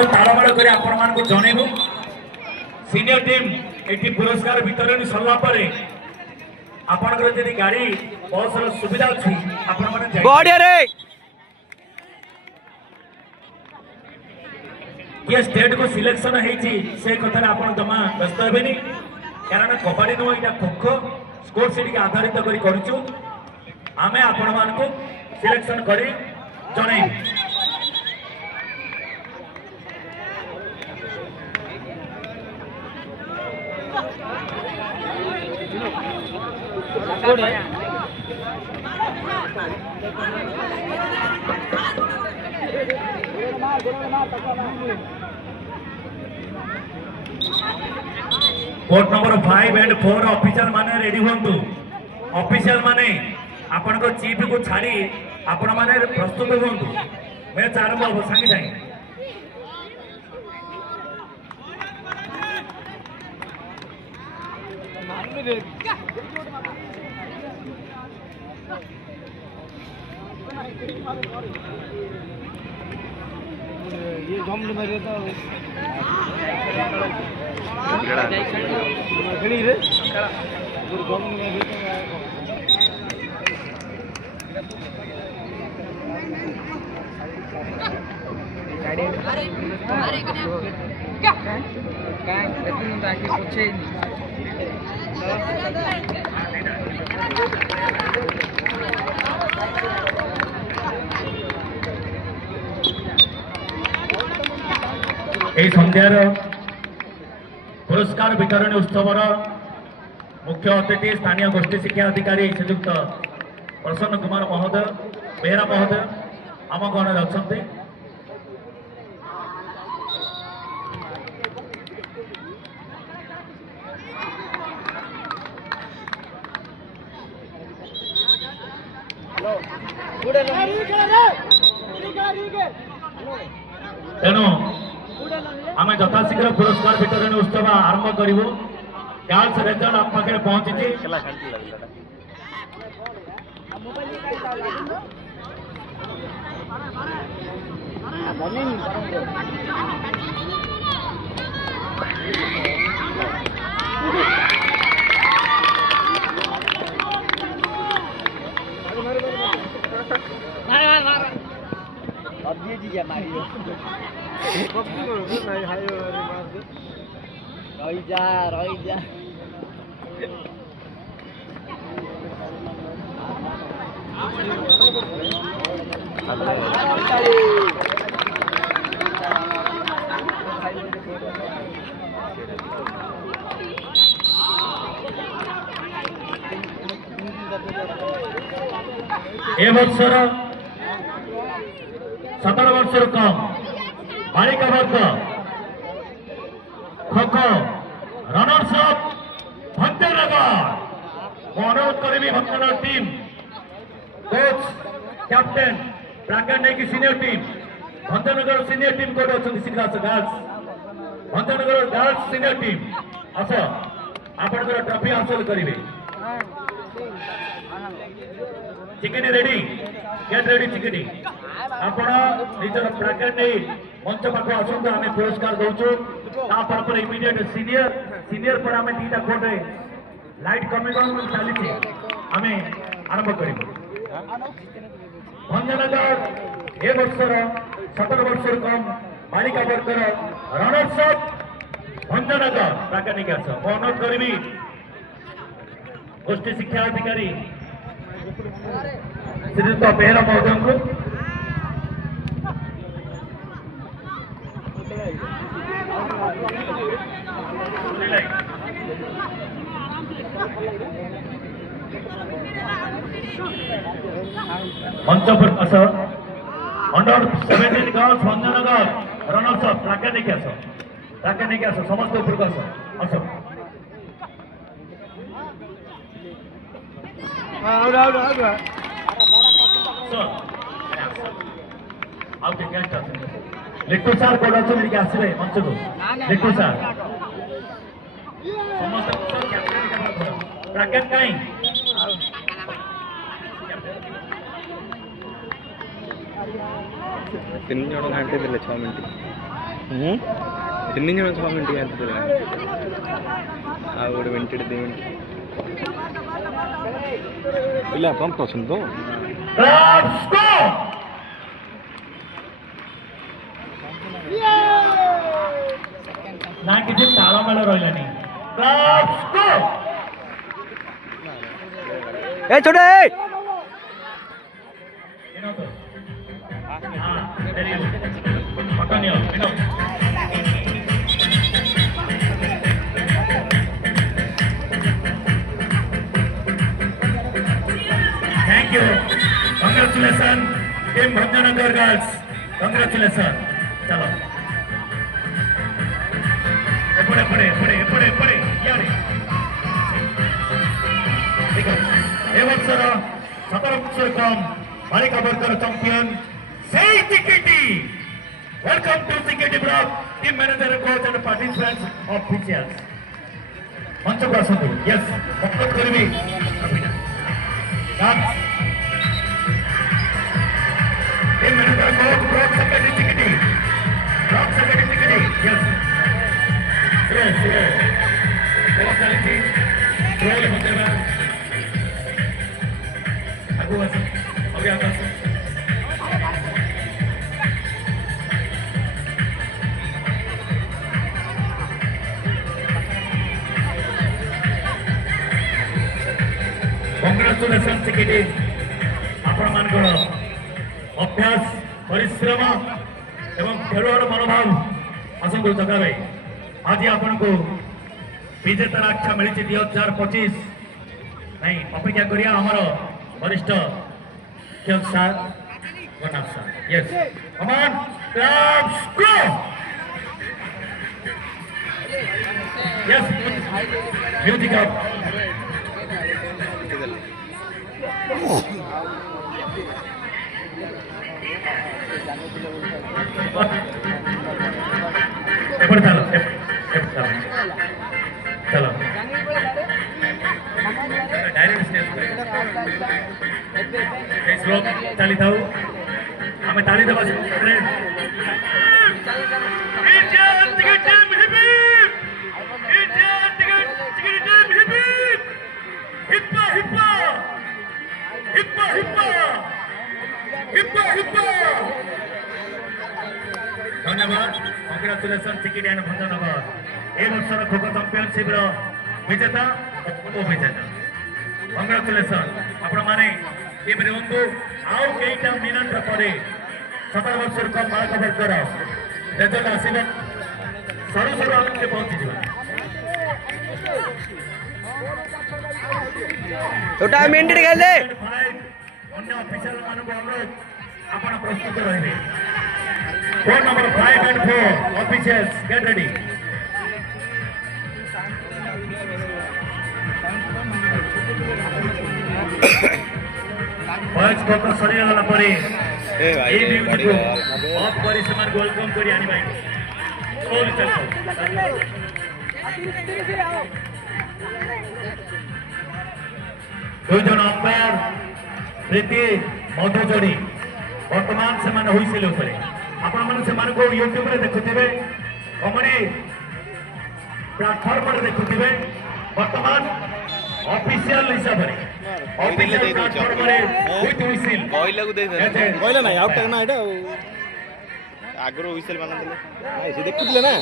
जोरदार तालमेल कर आपण मानक जनइबु सीनियर टीम एटी पुरस्कार वितरण सरला परे आपनकर जदि गाड़ी बस रो सुविधा अछि आपण माने बढ़िया रे ये स्टेट को सिलेक्शन हेछि से कथा आपण जमा व्यस्त हेबेनी कारण कबड्डी नो इटा खो स्कोर सीट के आधारित करी करछु आमे आपण मानक सिलेक्शन करी जणै कोर्ट नंबर 5 एंड 4 ऑफिसर माने रेडी होंतु ऑफिशियल माने आपण को चीफ को छाड़ी आपण माने प्रस्तुत होंतु मैच आरंभ हो संगे संगे ये जम में रहता है खड़ी रे जम में रहता गाड़ी अरे क्या क्या इतने ताकि पूछे संध्यार पुरस्कार वितरण उत्सवर मुख्य अतिथि स्थानीय गोष्ठी शिक्षा अधिकारी श्रीयुक्त प्रसन्न कुमार महोदय बेहरा महोदय आम गण अच्छा तेणु आम यथाशीघ्र पुरस्कार वितरण उत्सव आरंभ करूँ गर्ल्स रिजल्ट आप पाखे पहुंची रही जा ए वर्षर 17 वर्ष कम बालिका वर्ग खो खो रनर्स अप भक्तनगर अनुरोध करी भक्तनगर टीम कोच कैप्टेन प्राकन नहीं senior team Bhaktanagar senior team कोड अच्छा शीघ्र girls Bhaktanagar girls senior team आस आपण ट्रॉफी हासिल करेंगे चिकेनी रेडी गेट रेडी चिकेनी आपण निजर प्राकन नहीं मंच पाख आसतु आम पुरस्कार दौचु तापर इमिडिएट सीनियर पर आम दीटा कोड लाइट कमिशन चली आम आरंभ कर भंजनगर ए वर्षर 17 वर्ष कम बालिका वर्गर रनर्स अप भंजनगर प्राकनिक आस अनुरोध करी गोष्ठी शिक्षा अधिकारी श्रीयुक्त बेहरा महोदय को मंच पर आस under 17 girls Bhanjanagar runners up प्राकनिक आस समस्त ऊपर आस लिट्टू सार कौन अच्छे आसवे मंच को लिट्टू सार समस्त प्राकेट कहीं 3 जन घंटे 6 मिनट ତିନି ଜଣ 6 ମିନିଟ୍ ଆସିଥିଲେ ଆଉ ଗୋଟେ ମିନିଟ୍ 2 ମିନିଟ୍ ପିଲା ପମ୍ପ ଅଛନ୍ତି ତ ନା କିଛି ତାଳମେଳ ରହିଲାନି। ଏ ଛୋଟେ Thank you. Congratulations, Team Bhanjanagar girls. Congratulations. चलो. पड़े यारे. देखो. ये वर्षर 17 वर्षर कम बालिका वर्गर champion Sei Tikiti. Welcome to Tikiti Block. Team manager, coach and participants officials. मंच को आसतु. Yes. अपलोड करिबी. Team manager, coach, block secretary Tikiti. Block secretary Tikiti. Yes. Yes. Personality. Role होते हैं. आगू आसो. अभी आसो. Congratulations Tikiti. आपण मानकर अभ्यास परिश्रम एवं खेलर मनोभाव आसंतु जगावे आज आपन को विजेतार आख्या मिली 2025 नहीं अपेक्षा करिया हमर वरिष्ठ खेल सार वनाथ सार yes come on clubs go yes music up चलो डायरेक्ट स्टेज चली था आम ताली देवा धन्यवाद congratulation ticket and Bhanjanagar A वर्षर kho kho championship विजेता उपविजेता कंग्रेचुलेसन आपण माने टीम रेवंतु आउ केइटा मिनट पर 17 वर्षर कम बालक वर्गर रिजल्ट आसीबे सरू सरू आम के पहुंची जिबा छोटा मिनिट खेल दे अन्य ऑफिसर मानक अनुरोध आपण प्रस्तुत रहिबे Court number 5 and 4 officials get ready. Boys को तो सरी वाला परे ए म्यूजिक को ऑफ करी समान वेलकम करी आनी भाई ओल चल दो जन अंपायर प्रीति मधुजड़ी वर्तमान से मान होइसिल उपरे आपण मन से मान को YouTube रे देखुथिबे कमेडी प्लेटफॉर्म रे देखुथिबे वर्तमान ऑफिशियल हिसाब रे ऑफिशियल प्लेटफॉर्म रे विथ व्हिसिल କହିଲା କୁ ଦେଇ ଦେ କହିଲା ନା ଆଉଟ ନା ଏଟା ଆଗରୁ व्हिसिल ବନା ଦେଲେ ସେ ଦେଖୁଥିଲେ ନା